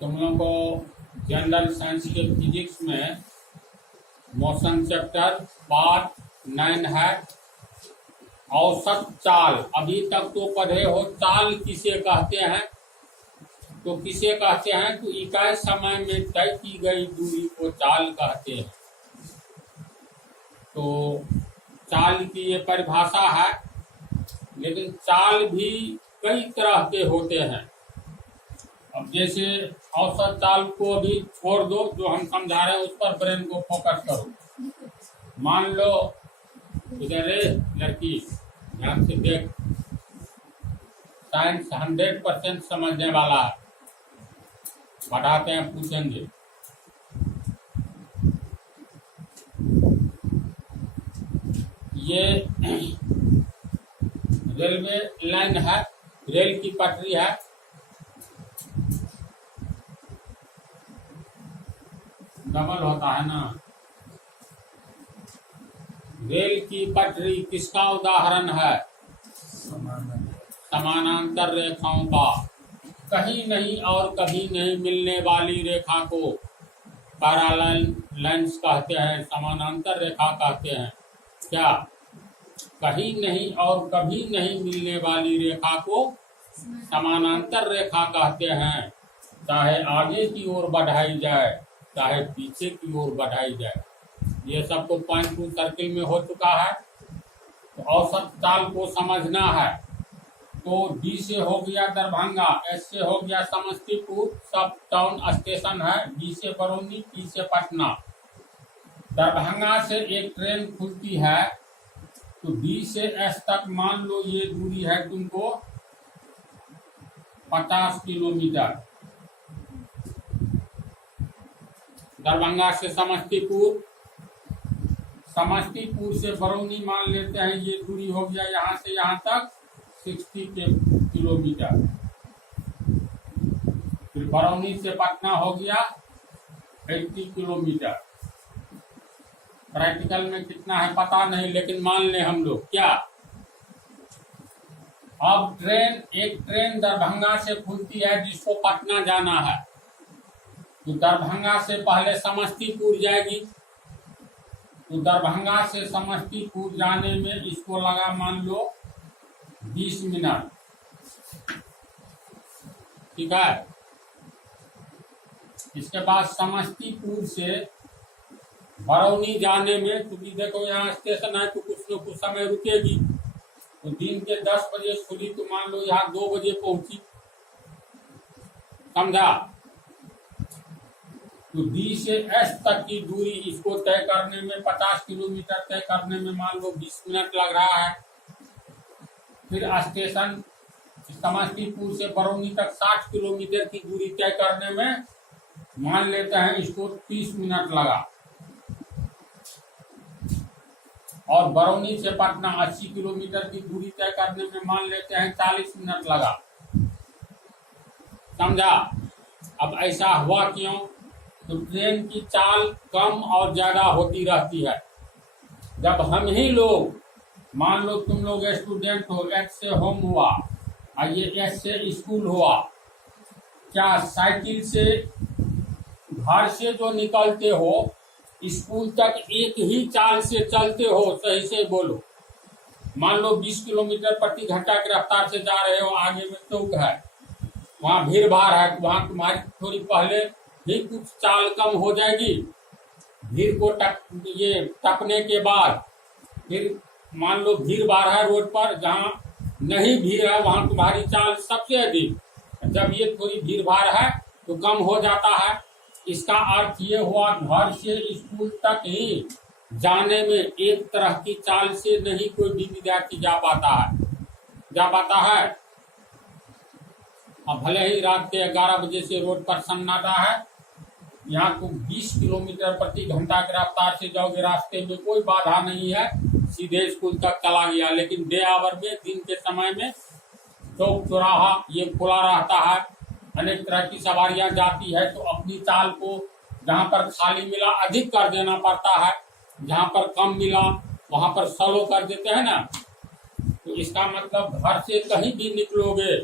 तुम लोगों को जनरल साइंस के फिजिक्स में मोशन चैप्टर पार्ट 9 है औसत चाल। अभी तक तो पढ़े हो चाल किसे कहते हैं। तो किसे कहते हैं तो इकाई समय में तय की गई दूरी को चाल कहते हैं। तो चाल की ये परिभाषा है, लेकिन चाल भी कई तरह के होते हैं। अब जैसे औसत चाल को अभी छोड़ दो, जो हम समझा रहे हैं उस पर ब्रेन को फोकस करो। मान लो इधर लड़की, ध्यान से देख, साइंस 100% समझने वाला है। बढ़ाते हैं, पूछेंगे। ये रेलवे लाइन है, रेल की पटरी है। डबल होता है ना। रेल की पटरी किसका उदाहरण है? समानांतर रेखाओं का। कहीं नहीं और कभी नहीं मिलने वाली रेखा को पैरेलल लाइन्स कहते हैं, समानांतर रेखा कहते हैं। क्या? कहीं नहीं और कभी नहीं मिलने वाली रेखा को समानांतर रेखा कहते हैं। चाहे आगे की ओर बढ़ाई जाए, चाहे पीछे की ओर बढ़ाई जाए। ये सब तो पॉइंट टू सर्किल में हो चुका है। तो औसत चाल को समझना है तो डी से हो गया दरभंगा, एस से हो गया समस्तीपुर, सब टाउन स्टेशन है। बी से बरौनी, पी से पटना। दरभंगा से एक ट्रेन खुलती है तो डी से एस तक मान लो ये दूरी है तुमको 50 किलोमीटर। दरभंगा से समस्तीपुर, समस्तीपुर से बरौनी मान लेते हैं, ये दूरी हो गया यहाँ से यहाँ तक 60 किलोमीटर। फिर बरौनी से पटना हो गया 80 किलोमीटर। प्रैक्टिकल में कितना है पता नहीं, लेकिन मान ले हम लोग। क्या? अब एक ट्रेन दरभंगा से खुलती है जिसको पटना जाना है, तो दरभंगा से पहले समस्तीपुर जाएगी। तो दरभंगा से समस्तीपुर जाने में इसको लगा मान लो 20 मिनट। ठीक है। इसके बाद समस्तीपुर से बरौनी जाने में, क्योंकि देखो यहाँ स्टेशन है तो कुछ न कुछ समय रुकेगी। तो दिन के 10 बजे खुली तो मान लो यहाँ 2 बजे पहुंची। समझा? तो डी से एस तक की दूरी इसको तय करने में 50 किलोमीटर तय करने में मान लो 20 मिनट लग रहा है। फिर स्टेशन समस्तीपुर से बरौनी तक 60 किलोमीटर की दूरी तय करने में मान लेते हैं इसको 30 मिनट लगा। और बरौनी से पटना 80 किलोमीटर की दूरी तय करने में मान लेते हैं 40 मिनट लगा। समझा? अब ऐसा हुआ क्यों? तो ट्रेन की चाल कम और ज्यादा होती रहती है। जब हम ही लोग, मान लो तुम लोग स्टूडेंट हो, एच से होम हुआ और ये एस से स्कूल हुआ। क्या साइकिल से घर से जो निकलते हो स्कूल तक एक ही चाल से चलते हो? सही से बोलो। मान लो 20 किलोमीटर प्रति घंटा की रफ्तार से जा रहे हो, आगे में चौक है, वहाँ भीड़ भाड़ है, वहाँ तुम्हारी थोड़ी पहले ही कुछ चाल कम हो जाएगी। भीड़ को टपने के बाद फिर मान लो भीड़ भाड़ है रोड पर, जहाँ नहीं भीड़ है वहाँ तुम्हारी चाल सबसे अधिक। जब ये थोड़ी भीड़ भाड़ है तो कम हो जाता है। इसका अर्थ ये हुआ घर से स्कूल तक ही जाने में एक तरह की चाल से नहीं कोई भी विद्यार्थी जा पाता है। अब भले ही रात के 11 बजे से रोड पर सन्नाटा है, यहाँ तो 20 किलोमीटर प्रति घंटा की रफ्तार से जाओगे, रास्ते में कोई बाधा नहीं है, सीधे स्कूल तक चला गया। लेकिन डे आवर में, दिन के समय में चौक चौराहा ये खुला रहता है, अनेक तरह की सवारियां जाती है, तो अपनी चाल को जहाँ पर खाली मिला अधिक कर देना पड़ता है, जहाँ पर कम मिला वहां पर स्लो कर देते हैं ना। तो इसका मतलब घर से कहीं भी निकलोगे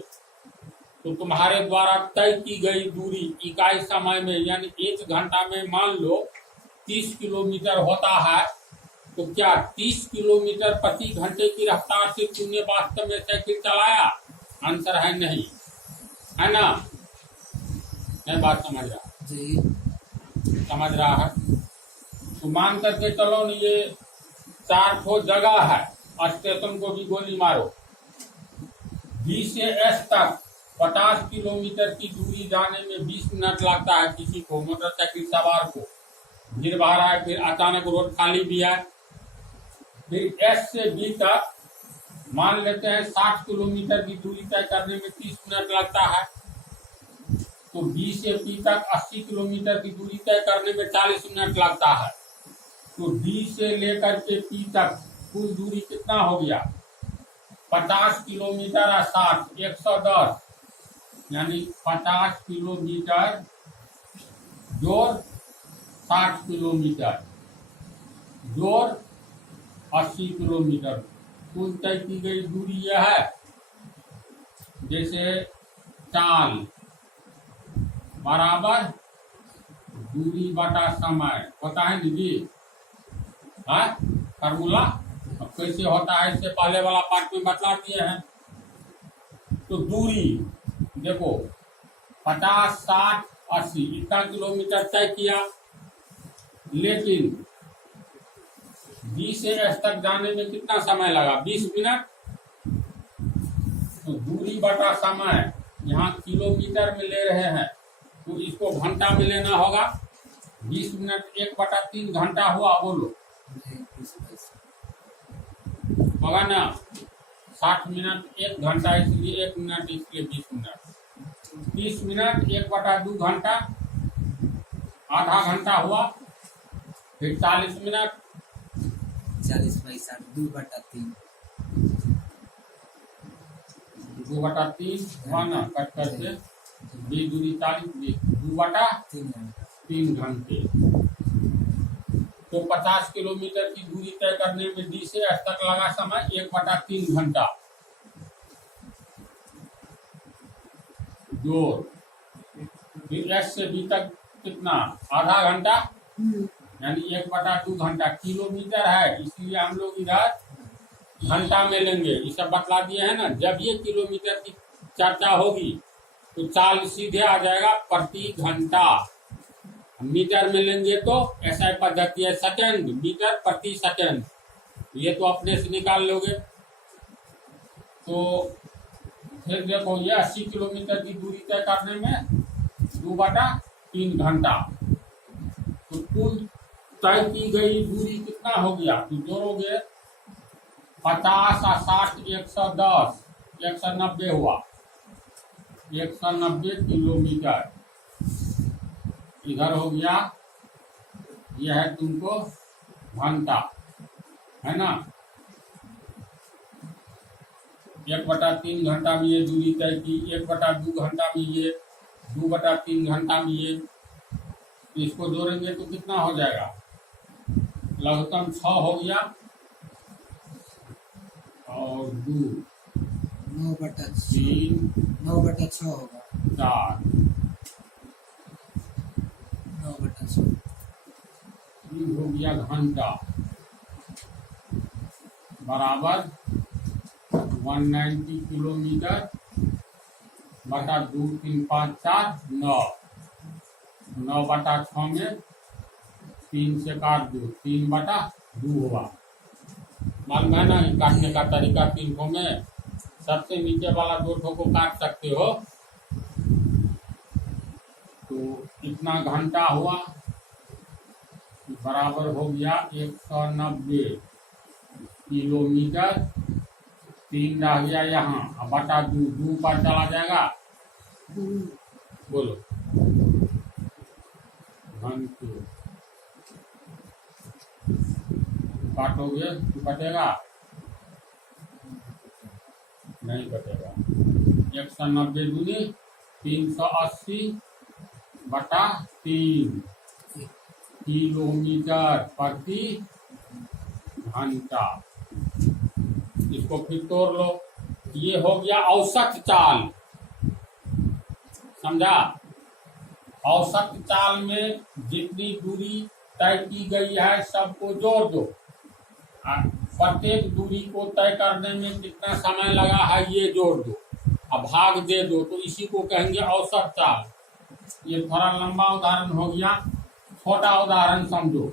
तो तुम्हारे द्वारा तय की गई दूरी इकाई समय में यानी 1 घंटा में मान लो 30 किलोमीटर होता है, तो क्या 30 किलोमीटर प्रति घंटे की रफ्तार से तुमने वास्तव में साइकिल चलाया? आंसर है नहीं, है ना? नहीं बात समझ रहा? जी समझ रहा है? तो मान करके चलो न, ये 4 ठो जगह है, स्टेशन को भी गोली मारो। बी से एस तक 50 किलोमीटर की दूरी जाने में 20 मिनट लगता है किसी को, मोटरसाइकिल सवार को। भीड़ भाड़ है, फिर अचानक रोड खाली भी है। फिर एस से बी तक मान लेते हैं 60 किलोमीटर की दूरी तय करने में 30 मिनट लगता है। तो बी से पी तक 80 किलोमीटर की दूरी तय करने में 40 मिनट लगता है। तो डी से लेकर के पी तक कुल दूरी कितना हो गया? 50 किलोमीटर और 60 110, यानी 50 किलोमीटर जोड़ 60 किलोमीटर जोड़ 80 किलोमीटर, कुल तय की गई दूरी यह है। जैसे चाल बराबर दूरी बटा समय होता है जी, हाँ फार्मूला। अब कैसे होता है इससे पहले वाला पार्ट में बतला दिए हैं। तो दूरी देखो 50 60 80 इतना किलोमीटर तय किया, लेकिन बी से एस तक जाने में कितना समय लगा? 20 मिनट। तो दूरी बटा समय यहाँ किलोमीटर में ले रहे हैं, तो इसको घंटा में लेना होगा। 20 मिनट 1/3 घंटा हुआ, बोलो होगा ना? 60 मिनट 1 घंटा, इसलिए 1 मिनट, इसलिए 20 मिनट। 30 मिनट 1/2 घंटा, आधा घंटा हुआ। फिर 40 मिनट 40/60 2/3 2/3 हुआ ना, कट करके 20 दूरी 40 2/3 घंटे। तो 50 किलोमीटर की दूरी तय करने में डी से एस तक लगा समय 1/3 घंटा। जोड़ फिर एस से बी तक कितना? आधा घंटा, यानी 1/2 घंटा। किलोमीटर है इसलिए हम लोग इधर घंटा में लेंगे। इसे बतला दिए है ना। जब ये किलोमीटर की चर्चा होगी तो चाल सीधे आ जाएगा प्रति घंटा। मीटर में लेंगे तो ऐसा पद्धति है, सेकंड मीटर प्रति सेकंड, ये तो अपने से निकाल लोगे। तो फिर देखो ये 80 किलोमीटर की दूरी तय करने में 2/3 घंटा। तो कुल तय की गई दूरी कितना हो गया? तो जोड़ोगे 50 और 60 110, 190 हुआ। 190 किलोमीटर इधर हो गया। यह है तुमको घंटा, है ना? 1/3 घंटा में ये दूरी तय की, 1/2 घंटा में ये, 2/3 घंटा में ये। इसको जोड़ेंगे तो कितना हो जाएगा? लघुत्तम 6 हो गया और 2 9/3 9/6 होगा। 4 9/6 हो गया घंटा बराबर 190 किलोमीटर बटा 2 3 5 4 9 9/6 में 3 से काट दो, 3/2 हुआ। मालूम है ना काटने का तरीका? 3 ठो में सबसे नीचे वाला 2 ठो को काट सकते हो। तो इतना घंटा हुआ बराबर हो गया 190 किलोमीटर। 3 रह गया यहाँ, अब बटा 2 पर चला जाएगा। बोलो घंटे काटोगे तो कटेगा? नहीं कटेगा। 190 दूनी 380 बटा 3 किलोमीटर प्रति घंटा। इसको फिर तोड़ लो। ये हो गया औसत चाल। समझा। औसत चाल में जितनी दूरी तय की गई है सबको जोड़ दो, प्रत्येक दूरी को तय करने में कितना समय लगा है ये जोड़ दो, अब भाग दे दो, तो इसी को कहेंगे औसत चाल। ये थोड़ा लंबा उदाहरण हो गया, छोटा उदाहरण समझो।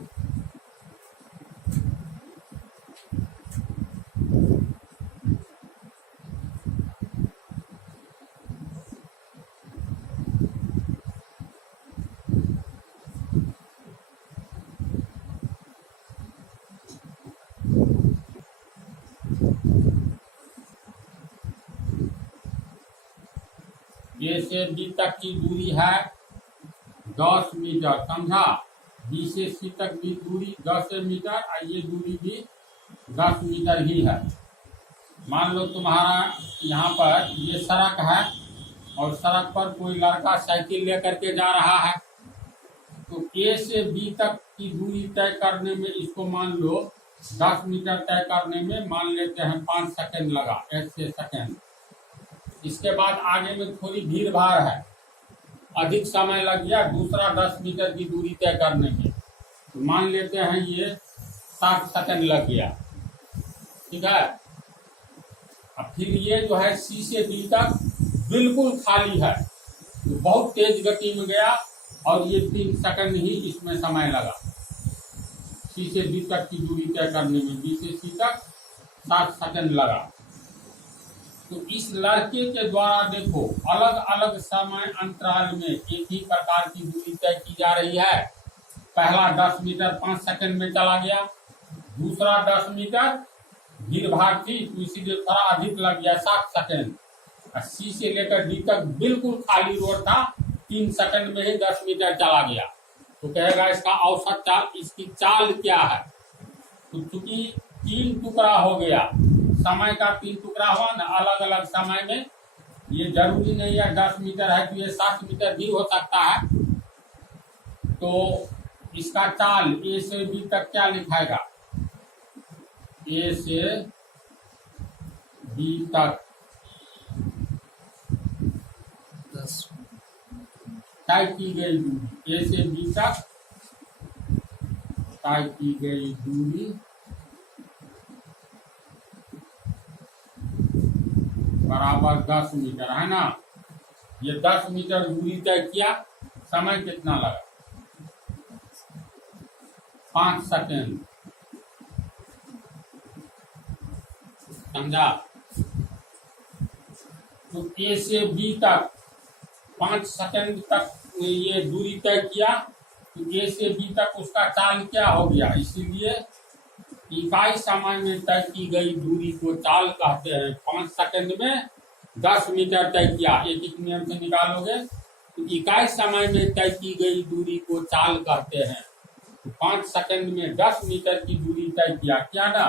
ए से बी तक की दूरी है 10 मीटर, समझा। बी से सी तक की दूरी 10 मीटर और ये दूरी भी 10 मीटर ही है। मान लो तुम्हारा यहाँ पर ये सड़क है और सड़क पर कोई लड़का साइकिल लेकर के जा रहा है, तो ए से बी तक की दूरी तय करने में इसको मान लो 10 मीटर तय करने में मान लेते हैं 5 सेकंड लगा, ऐसे सेकंड। इसके बाद आगे में थोड़ी भीड़ भाड़ है, अधिक समय लग गया दूसरा 10 मीटर की दूरी तय करने में, तो मान लेते हैं ये 60 सेकंड लग गया, ठीक है। अब फिर ये जो है सी से बी तक बिल्कुल खाली है, तो बहुत तेज गति में गया और ये 3 सेकंड ही इसमें समय लगा सी से बी तक की दूरी तय करने में, बी से सी तक 60 सेकंड लगा। तो इस लड़के के द्वारा देखो अलग अलग समय अंतराल में एक ही प्रकार की दूरी तय की जा रही है। पहला 10 मीटर 5 सेकंड में चला गया, दूसरा 10 मीटर भीड़ भाड़ थी तो इसीलिए थोड़ा अधिक लग गया 7 सेकंड। सी से लेकर डी तक बिल्कुल खाली रोड था, 3 सेकंड में ही 10 मीटर चला गया। तो कहेगा इसका औसत चाल, इसकी चाल क्या है। तो चूंकि 3 टुकड़ा हो गया, समय का 3 टुकड़ा हुआ ना अलग अलग समय में, ये जरूरी नहीं है 10 मीटर है तो ये 7 मीटर भी हो सकता है। तो इसका चाल ए से बी तक क्या लिखाएगा, ए से बी तक 10 तय की गई दूरी, ए से बी तक तय की गई दूरी बराबर 10 मीटर है ना। ये 10 मीटर दूरी तय किया, समय कितना लगा 5 सेकंड, समझा। तो ए से बी तक 5 सेकंड तक ये दूरी तय किया, तो ए से बी तक उसका चाल क्या हो गया, इसीलिए इकाई समय में तय की गई दूरी को चाल कहते हैं। 5 सेकंड में 10 मीटर तय किया, एक एक नियम से निकालोगे तो इकाई समय में तय की गई दूरी को चाल कहते हैं। तो 5 सेकंड में 10 मीटर की दूरी तय किया, क्या ना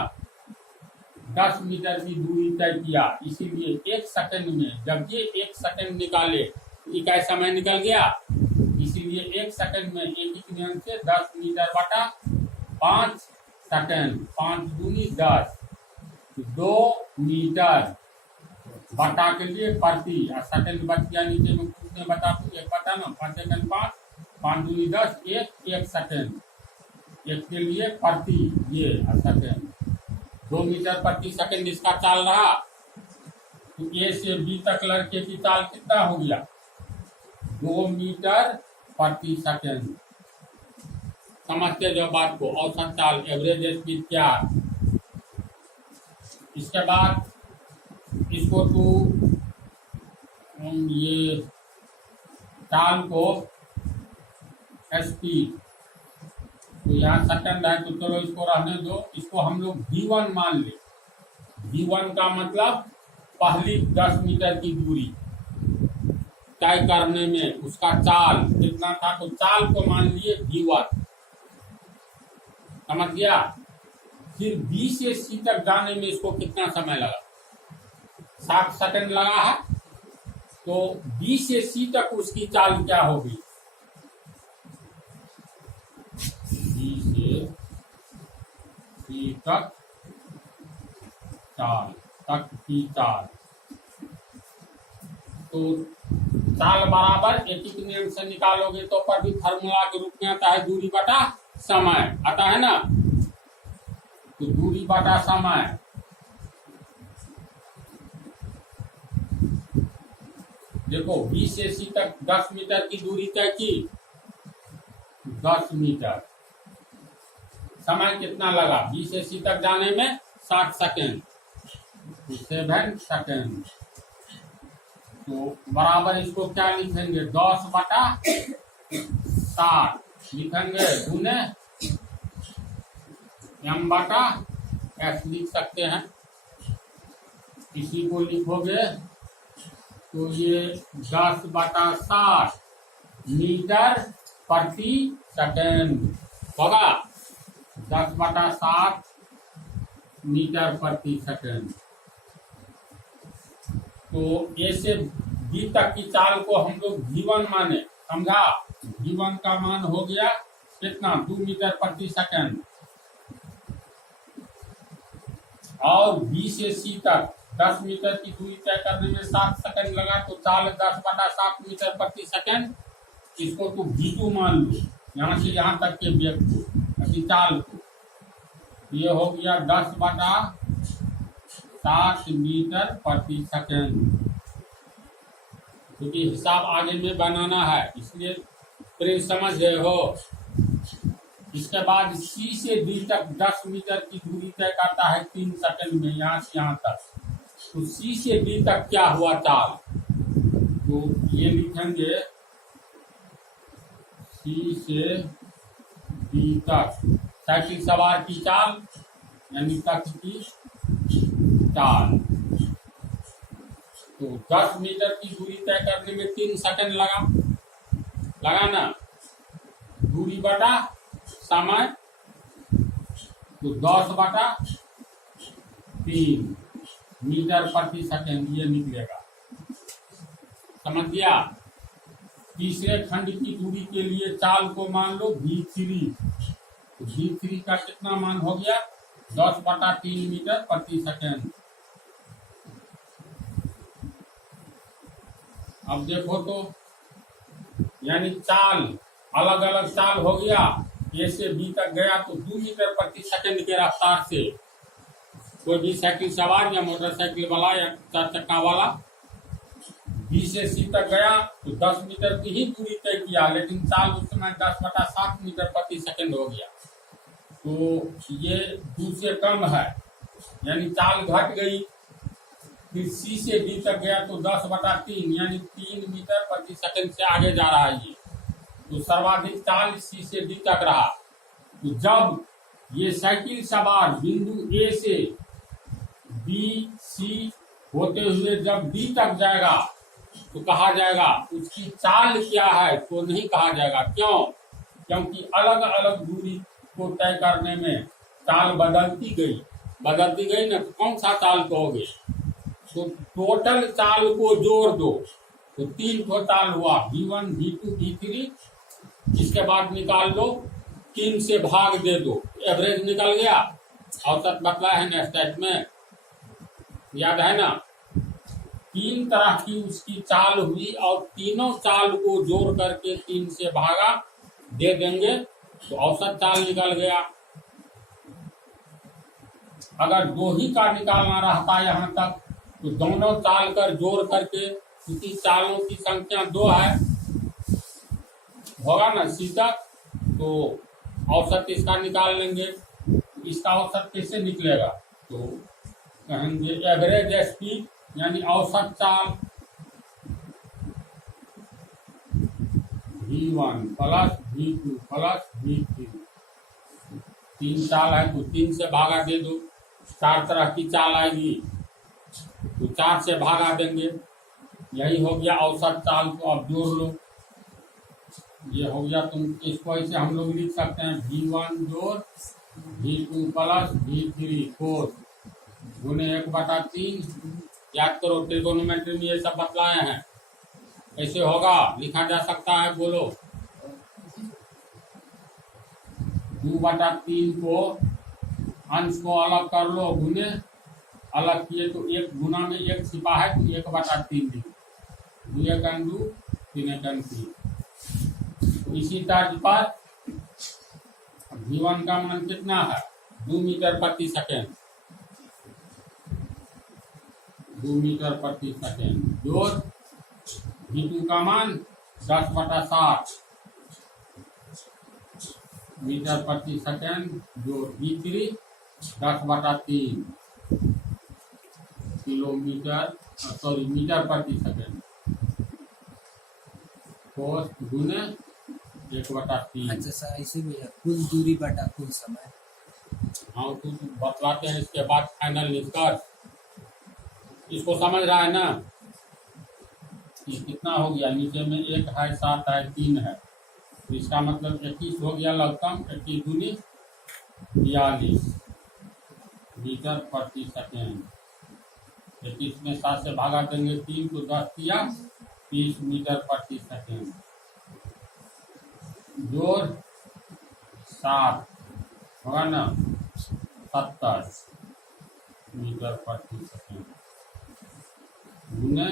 10 मीटर की दूरी तय किया, इसीलिए 1 सेकंड में जब ये 1 सेकंड निकाले तो इकाई समय निकल गया, इसीलिए 1 सेकंड में एक एक नियम से 10 मीटर बटा 5 सेकंड, 5 दूनी 10, 2 मीटर बटा के लिए प्रति, सेकंड बच गया नीचे में कुछ नहीं बता, तो 1 बटा ना 5 सेकंड 5, 5 दूनी 10, 1 सेकंड, 1 के लिए प्रति ये सेकंड, 2 मीटर प्रति सेकंड इसका चाल रहा। तो ए से बी तक लड़के की चाल कितना हो गया 2 मीटर प्रति सेकंड। समझते जो बात को, औसत चाल एवरेज स्पीड क्या है। इसके बाद इसको तू ये चाल को स्पीड, तो यहाँ सेकंड है तो चलो इसको रहने दो, इसको हम लोग V1 मान ले। V1 का मतलब पहली 10 मीटर की दूरी तय करने में उसका चाल कितना था, तो चाल को मान लिए V1, समझ गया। फिर B से C तक जाने में इसको कितना समय लगा 7 सेकंड लगा है, तो B से C तक उसकी चाल क्या होगी, B से C तक चाल, तक की चाल, तो चाल बराबर एकिक नियम से निकालोगे तो पर भी फार्मूला के रूप में आता है दूरी बटा समय, आता है ना। तो दूरी बटा समय, देखो बी से सी तक 10 मीटर की दूरी तय की, 10 मीटर। समय कितना लगा बी से सी तक जाने में? 60 सेकेंड, 7 सेकेंड। तो बराबर इसको क्या लिखेंगे? 10 बटा 60 लिखेंगे, गुने m बटा s लिख सकते हैं। इसी को लिखोगे तो ये 10 बटा 60 मीटर प्रति सेकेंड होगा, 10 बटा 60 मीटर प्रति सेकेंड। तो ए से बी तक की चाल को हम लोग v1 माने, समझा। v1 का मान हो गया कितना? 2 मीटर प्रति सेकेंड। और बी से सी तक 10 मीटर की दूरी तय करने में 7 सेकंड लगा, तो चाल 10 बटा 7 मीटर प्रति सेकंड। इसको तो v2 मान लो, यहाँ से यहाँ तक के वेग को, अभी चाल को। ये हो गया 10 बटा 7 मीटर प्रति सेकंड। क्योंकि हिसाब आगे में बनाना है, इसलिए प्लीज समझ गए हो। इसके बाद सी से डी तक 10 मीटर की दूरी तय करता है 3 सेकंड में, यहाँ से यहाँ तक। तो सी से डी तक क्या हुआ चाल? तो ये लिखेंगे सी से डी तक साइकिल सवार की चाल, यानी तक की चाल। तो 10 मीटर की दूरी तय करने में 3 सेकंड लगा ना। दूरी बटा समय, तो 10 बटा 3 मीटर प्रति सेकंड ये निकलेगा, समझ गया। तीसरे खंड की दूरी के लिए चाल को मान लो v3। तो v3 का कितना मान हो गया? 10 बटा 3 मीटर प्रति सेकंड। अब देखो तो, यानी चाल अलग अलग चाल हो गया। ए से बी तक गया तो 2 मीटर प्रति सेकंड के रफ्तार से कोई भी साइकिल सवार या मोटरसाइकिल वाला या 4 चक्का वाला बी से सी तक गया तो 10 मीटर की ही दूरी तय किया, लेकिन चाल उस समय 10 बटा 7 मीटर प्रति सेकंड हो गया। तो ये 2 से कम है, यानी चाल घट गई। फिर सी से डी तक गया तो 10 बटा 3 यानी 3 मीटर प्रति सेकंड से आगे जा रहा है ये। तो सर्वाधिक चाल सी से डी तक रहा। तो जब ये साइकिल सवार बिंदु ए से बी सी होते हुए जब डी तक जाएगा तो कहा जाएगा उसकी चाल क्या है, तो नहीं कहा जाएगा। क्यों? क्योंकि अलग अलग दूरी को तय करने में चाल बदलती गई ना, तो कौन सा चाल कहोगे? तो टोटल चाल को जोड़ दो तो 3 ठो चाल हुआ, v1 v2 v3। इसके बाद निकाल लो, 3 से भाग दे दो, एवरेज निकल गया। औसत बतला है ना स्टेट में, याद है ना। 3 तरह की उसकी चाल हुई और तीनों चाल को जोड़ करके 3 से भागा दे देंगे तो औसत चाल निकल गया। अगर 2 ही का निकालना रहता यहाँ तक तो दोनों चाल कर जोड़ करके, क्योंकि चालों की संख्या 2 है, होगा ना सी तक, तो औसत इसका निकाल लेंगे। इसका औसत कैसे निकलेगा? तो कहेंगे एवरेज स्पीड यानी औसत चाल v1 plus v2 plus v3। 3 चाल है तो 3 से भागा दे दो। 4 तरह की चाल आएगी तो 4 से भागा देंगे, यही हो गया औसत चाल। को अब जोड़ लो, ये हो गया। तुम इसको ऐसे हम लोग लिख सकते हैं v1 जोड़ v2 प्लस v3 4 गुने 1/3। याद करो, ट्रिगोनोमेट्री में ये सब बतलाए हैं। कैसे होगा, लिखा जा सकता है, बोलो। 2/3 को अंश को अलग कर लो, गुने अलग किए तो 1 गुना में 1 छिपा है तो 1/3 लिखो। 2 1 2 किनेटन इसी तर्ज पर V1 का मान कितना है 2 मीटर प्रति सेकेंड 2 मीटर प्रति सेकेंड जोड़ V2 का मान 10/60 मीटर प्रति सेकेंड जोड़ V3 10/3 किलोमीटर मीटर प्रति सेकेंड कोस गुने 1/3। अच्छा सर ऐसे भी है कुल दूरी बटा कुल समय। हाँ तो बतलाते हैं इसके बाद फाइनल निष्कर्ष। इसको समझ रहा है ना ये कितना हो गया नीचे में 1 है 7 है 3 है तो इसका मतलब 21 हो गया लघुत्तम 21 दूनी 42 मीटर प्रति सेकेंड। 21 में 7 से भागा देंगे 3 तो 10 किया 30 मीटर प्रति सेकेंड जोड़ 7 होगा ना 70 मीटर प्रति सेकेंड गुने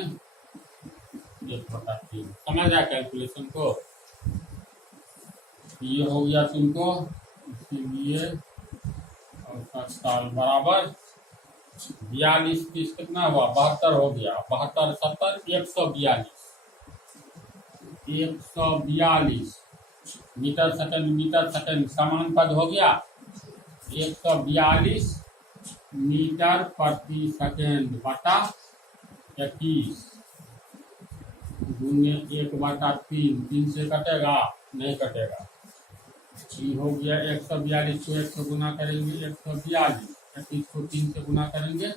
1/3। समझ आया कैलकुलेशन को। ये हो गया तुमको इसीलिए और साल बराबर 42 30 कितना हुआ 72 हो गया 72 70 142 मीटर सेकंड समान पद हो गया 142 मीटर प्रति सेकंड बटा 21 गुने 1/3 3 से कटेगा नहीं कटेगा ये हो गया 142 को 100 गुना करेंगे 142 21 को 3 से गुना करेंगे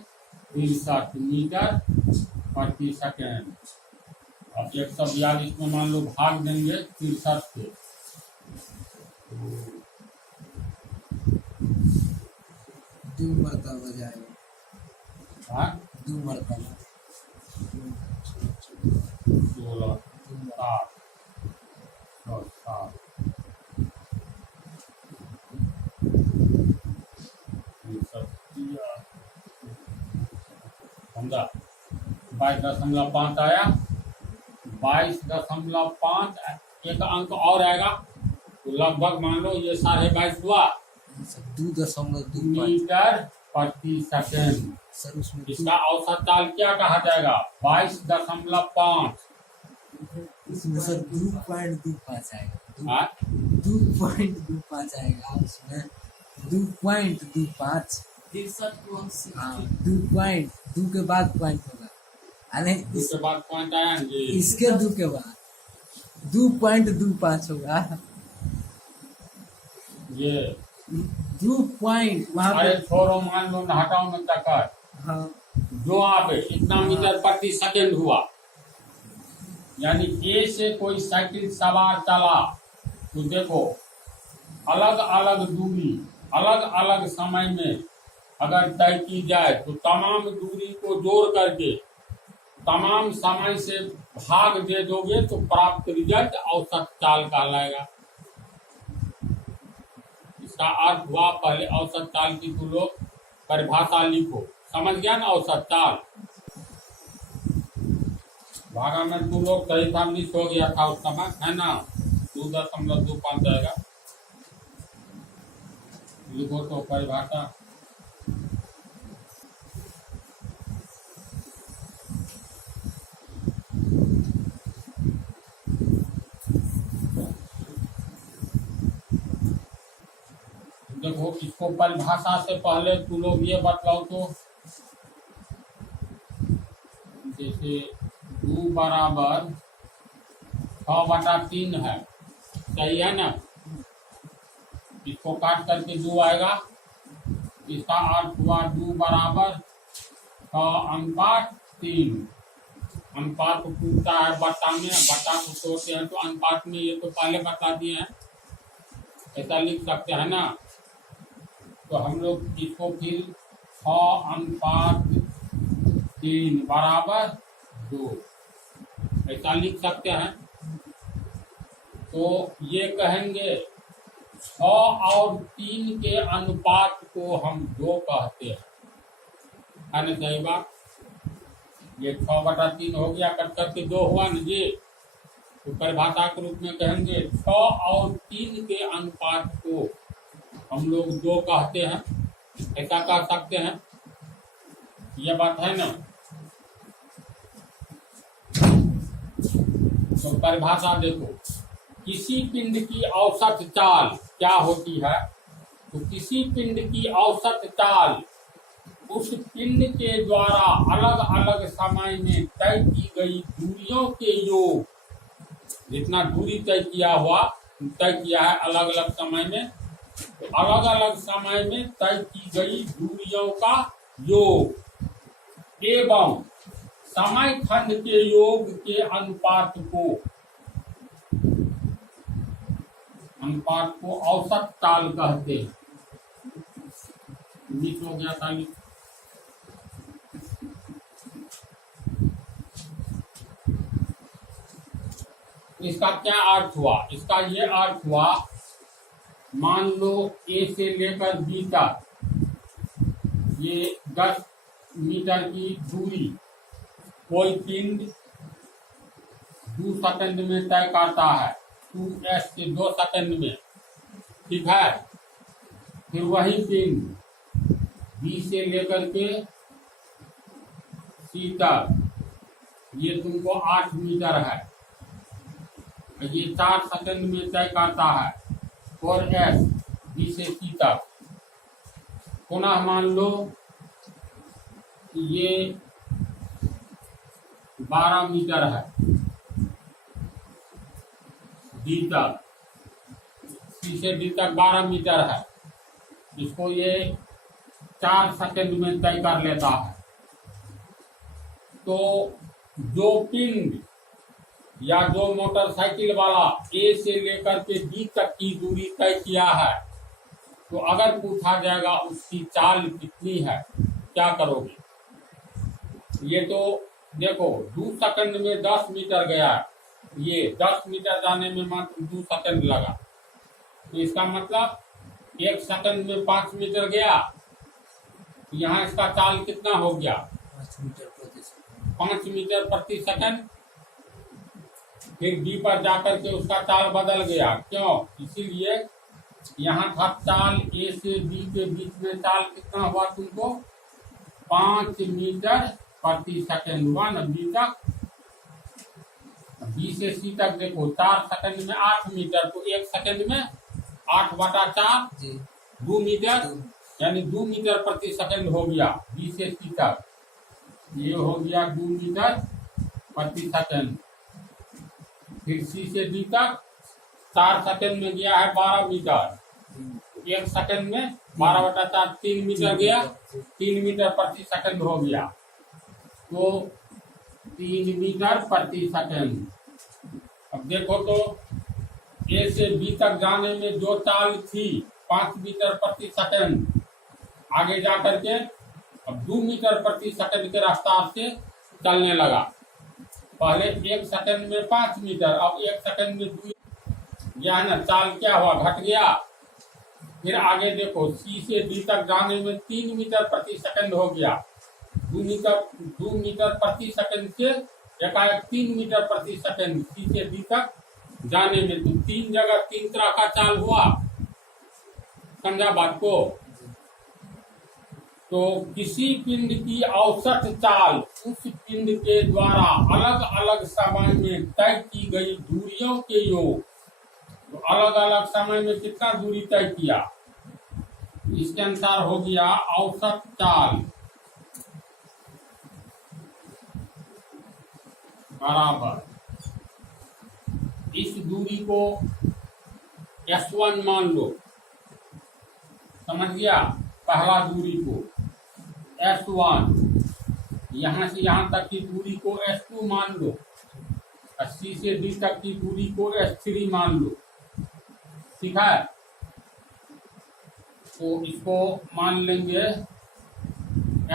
63 मीटर प्रति सेकंड। अब 142 में मान लो भाग देंगे 63 से दो मरतबा जाएगा। हाँ 2 मरतबा 16 7 और 7 22.5 आया 22.5 एक अंक और आएगा तो लगभग मान लो ये 22.5 हुआ 2.25 मीटर प्रति सेकेंड। सर उसमें इसका औसत काल क्या कहा जाएगा 22.5 इसमें सर 2.25 आएगा हाँ? 2.25 आएगा उसमें 2.25 हाँ 2 के बाद पॉइंट होगा अरे इसके बाद पॉइंट आया ना जी इसके 2 के बाद 2.25 होगा ये 2 पॉइंट वहाँ अरे पे छोड़ो मान लो न हटाओ न तक हाँ जो आप इतना मीटर प्रति सेकंड हुआ यानी ए से कोई साइकिल सवार चला तो देखो अलग अलग दूरी अलग अलग समय में अगर तय की जाए तो तमाम दूरी को जोड़ करके तमाम समय से भाग दे दोगे तो प्राप्त रिजल्ट औसत चाल कहलाएगा। इसका अर्थ हुआ पहले औसत चाल की तू लोग परिभाषा लिखो समझ गया ना औसत चाल भागा में तू लोग सही था मिस हो गया था उस समय है ना 2.25 आएगा लिखो तो परिभाषा देखो इसको परिभाषा से पहले तू लोग ये बतलाओ तो जैसे 2 बराबर 6/3 है सही है ना इसको काट करके 2 आएगा इसका अर्थ हुआ 2 बराबर 6/3 अनुपात टूटता है बट्टा में बट्टा को तोड़ते हैं तो अनुपात में ये तो पहले बता दिए हैं ऐसा लिख सकते हैं ना तो हम लोग इसको फिर 6/3 बराबर 2 ऐसा लिख सकते हैं तो ये कहेंगे 6 और 3 के अनुपात को हम 2 कहते हैं है ना सही बात ये 6/3 हो गया कट करके 2 हुआ ना जी तो परिभाषा के रूप में कहेंगे 6 और 3 के अनुपात को हम लोग 2 कहते हैं, ऐसा कह सकते हैं। ये बात है ना। तो परिभाषा देखो, किसी पिंड की औसत चाल क्या होती है? तो किसी पिंड की औसत चाल उस पिंड के द्वारा अलग अलग समय में तय की गई दूरियों के योग, जितना दूरी तय किया है अलग अलग समय में, तो अलग अलग समय में तय की गई दूरियों का योग एवं समय खंड के योग के अनुपात को औसत चाल कहते हैं। मिस हो गया था। इसका क्या अर्थ हुआ? इसका ये अर्थ हुआ, मान लो ए से लेकर बी तक ये 10 मीटर की दूरी कोई पिंड 2 सेकंड में तय करता है, 2s के 2 सेकंड में, ठीक है। फिर वही पिंड बी से लेकर के सी तक ये तुमको 8 मीटर है, ये 4 सेकंड में तय करता है, और एस बी से सी तक। पुनः मान लो ये 12 मीटर है डी तक, सी से डी तक 12 मीटर है, इसको ये 4 सेकंड में तय कर लेता है। तो जो पिंड या जो मोटरसाइकिल वाला ए से लेकर के बी तक की दूरी तय किया है, तो अगर पूछा जाएगा उसकी चाल कितनी है, क्या करोगे? ये तो देखो 2 सेकंड में 10 मीटर गया, ये 10 मीटर जाने में मात्र 2 सेकंड लगा, तो इसका मतलब 1 सेकंड में 5 मीटर गया। यहाँ इसका चाल कितना हो गया? 5 मीटर प्रति सेकंड। फिर बी पर जाकर के उसका चाल बदल गया, क्यों? इसीलिए यहाँ था चाल ए से बी के बीच में चाल कितना हुआ तुमको? 5 मीटर प्रति सेकंड हुआ ना बी तक। बी से सी तक देखो 4 सेकंड में 8 मीटर, तो 1 सेकंड में 8/4 2 मीटर, यानी 2 मीटर प्रति सेकंड हो गया बी से सी तक। ये हो गया 2 मीटर प्रति सेकंड। फिर सी से डी तक 4 सेकंड में गया है 12 मीटर, 1 सेकंड में 12/4 3 मीटर गया, 3 मीटर प्रति सेकंड हो गया, तो 3 मीटर प्रति सेकंड। अब देखो तो ए से बी तक जाने में जो चाल थी 5 मीटर प्रति सेकंड, आगे जाकर के अब 2 मीटर प्रति सेकंड के रफ्तार से चलने लगा। पहले 1 सेकंड में 5 मीटर, अब 1 सेकंड में 2 गया है ना, चाल क्या हुआ? घट गया। फिर आगे देखो सी से डी तक जाने में 3 मीटर प्रति सेकंड हो गया, 2 मीटर प्रति सेकंड से एकाएक 3 मीटर प्रति सेकंड सी से डी तक जाने में, तो 3 जगह 3 तरह का चाल हुआ। समझा बात को? तो किसी पिंड की औसत चाल उस पिंड के द्वारा अलग अलग समय में तय की गई दूरियों के योग, तो अलग अलग समय में कितना दूरी तय किया, इसके अनुसार हो गया औसत चाल बराबर इस दूरी को S1 मान लो, समझ गया? पहला दूरी को S1, यहाँ से यहाँ तक की दूरी को S2 मान लो, और C से D तक की दूरी को S3 मान लो, ठीक है? तो इसको मान लेंगे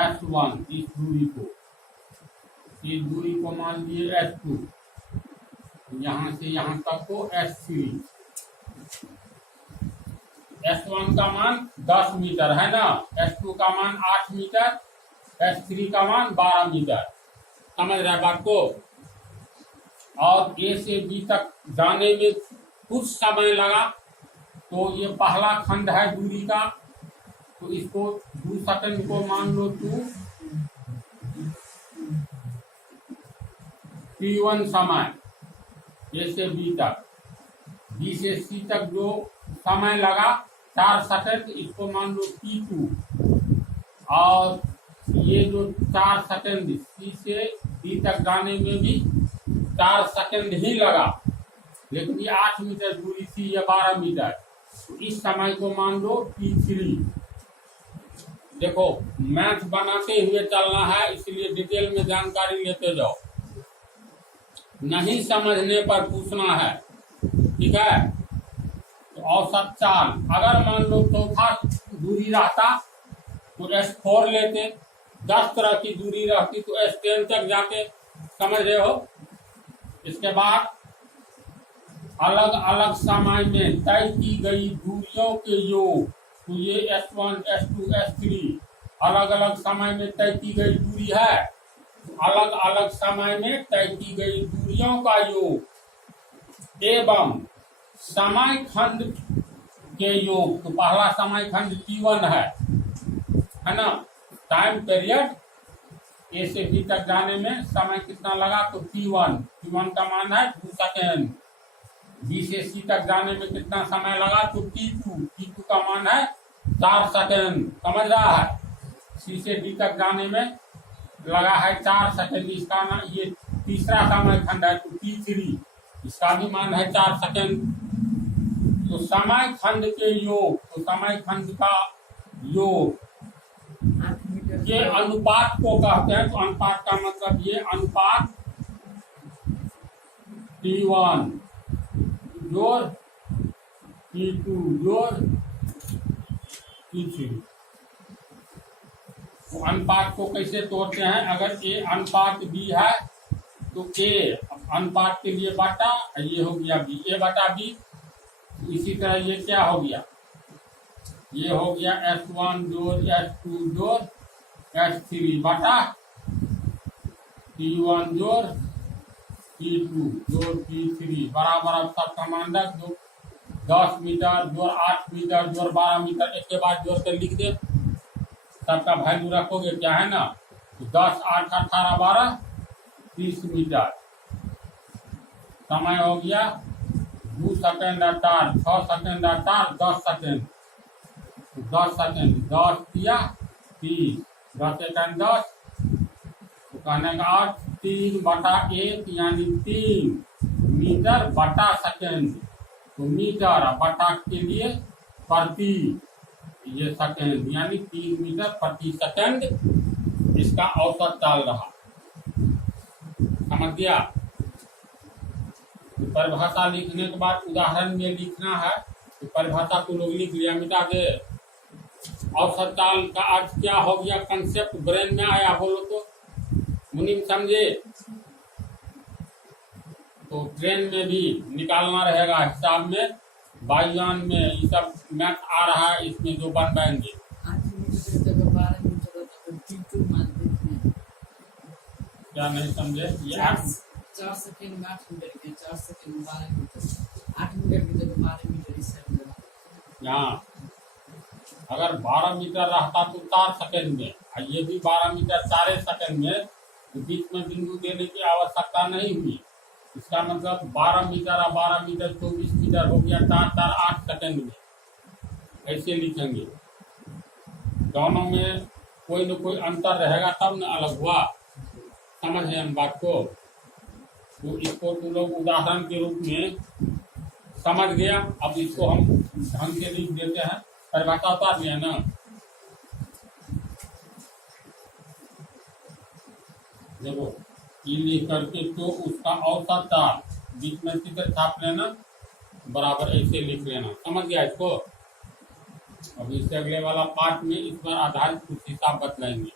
S1, इस दूरी को मान लिए S2, यहाँ से यहाँ तक को S3। S1 का मान 10 मीटर है ना, S2 का मान 8 मीटर, S3 का मान 12 मीटर। समझ रहे बात को? और ए से बी तक जाने में कुछ समय लगा, तो ये पहला खंड है दूरी का, तो इसको 2 सेकंड को मान लो T1 समय ए से बी तक, बी से सी तक जो समय लगा 4 सेकंड, इसको मान लो T2, और ये जो 4 सेकंड सी से बी तक जाने में भी 4 सेकंड ही लगा, लेकिन ये 8 मीटर दूरी थी, या 12 मीटर, तो इस समय को मान लो T3। देखो मैथ बनाते हुए चलना है, इसलिए डिटेल में जानकारी लेते जाओ, नहीं समझने पर पूछना है, ठीक है। तो औसत चाल, अगर मान लो चौथा दूरी रहता तो S4 लेते, 10 तरह की दूरी रहती तो S10 तक जाते, समझ रहे हो। इसके बाद अलग अलग समय में तय की गई दूरियों के योग, तो ये S1, S2, S3 अलग अलग समय में तय की गई दूरी है, तो अलग अलग समय में तय की गई दूरियों का योग एवं समय खंड के योग, तो पहला समय खंड T1 है ना। टाइम पीरियड ए से बी तक जाने में समय कितना लगा, तो T1 का मान है 2 सेकेंड। बी से सी तक जाने में कितना समय लगा, तो T2 का मान है 4 सेकेंड, समझ रहा है। सी से डी तक जाने में लगा है 4 सेकेंड, इसका ना ये तीसरा समय खंड है, तो T3 इसका भी मान है 4 सेकेंड। तो समय खंड के योग, तो समय खंड का योग ये अनुपात को कहते हैं, तो अनुपात का मतलब ये अनुपात T1 जोड़ T2 जोड़ T3। तो अनुपात को कैसे तोड़ते हैं, अगर A अनुपात B है तो A अनुपात के लिए बटा, ये हो गया B, A बटा B। इसी तरह ये क्या हो गया, ये हो गया S1 जोड़ S2 जोड़ S3 बटा T1 जोड़ T2 जोड़ T3 बराबर, अब सब समान रख दो। 10 मीटर जोड़ 8 मीटर जोड़ 12 मीटर, एक के बाद जोड़ कर लिख दे, सबका वैल्यू रखोगे क्या है ना, तो 10, 8, 18, 12, 30 मीटर। समय हो गया 2 सेकेंड 4, 6 सेकेंड 4, 10 सेकेंड, 10 सेकेंड 10 दिया 30, 10 सेकेंड 10, तो कहने का 8, 3 बटा 1 यानी 3 मीटर बटा सेकेंड, तो मीटर बटा के लिए प्रति, ये सेकेंड यानी 3 मीटर प्रति सेकेंड इसका औसत चाल रहा, समझ गया। परिभाषा लिखने के बाद उदाहरण में लिखना है, तो परिभाषा को लोग लिख लिया, मिटा दे। औसत चाल का अर्थ क्या हो गया, कंसेप्ट ब्रेन में आया, बोलो तो मुनीम समझे। तो ट्रेन में भी निकालना रहेगा हिसाब में, वायुयान में ये सब मैथ आ रहा है, इसमें जो बन पाएंगे। 8 मीटर की जगह 12 मीटर होता है, T2 मान देते हैं। क्या नहीं समझे, ये 4 सेकेंड में 8 मीटर के, 4 सेकेंड में 12 मीटर, 8 मीटर की जगह 12 मीटर इस साइड में। यहाँ अगर 12 मीटर रहता तो 4 सेकेंड में, और ये भी 12 मीटर 4 सेकेंड में, तो बीच में बिंदु देने की आवश्यकता नहीं हुई। इसका मतलब 12 मीटर और 12 मीटर 24 मीटर हो गया, 4, 4, 8 सेकेंड में, ऐसे लिखेंगे। दोनों में कोई न कोई अंतर रहेगा तब न अलग हुआ, समझ है हम बात को। तो इसको तुम लोग उदाहरण के रूप में समझ गया। अब इसको हम ढंग से लिख देते हैं, परिभाषा उतार लिया ना। देखो ये लिख करके, तो उसका औसत चाल बीच में चित्र छाप लेना, बराबर ऐसे लिख लेना, समझ गया इसको। अब इससे अगले वाला पार्ट में इस पर आधारित कुछ हिसाब बतलाएंगे।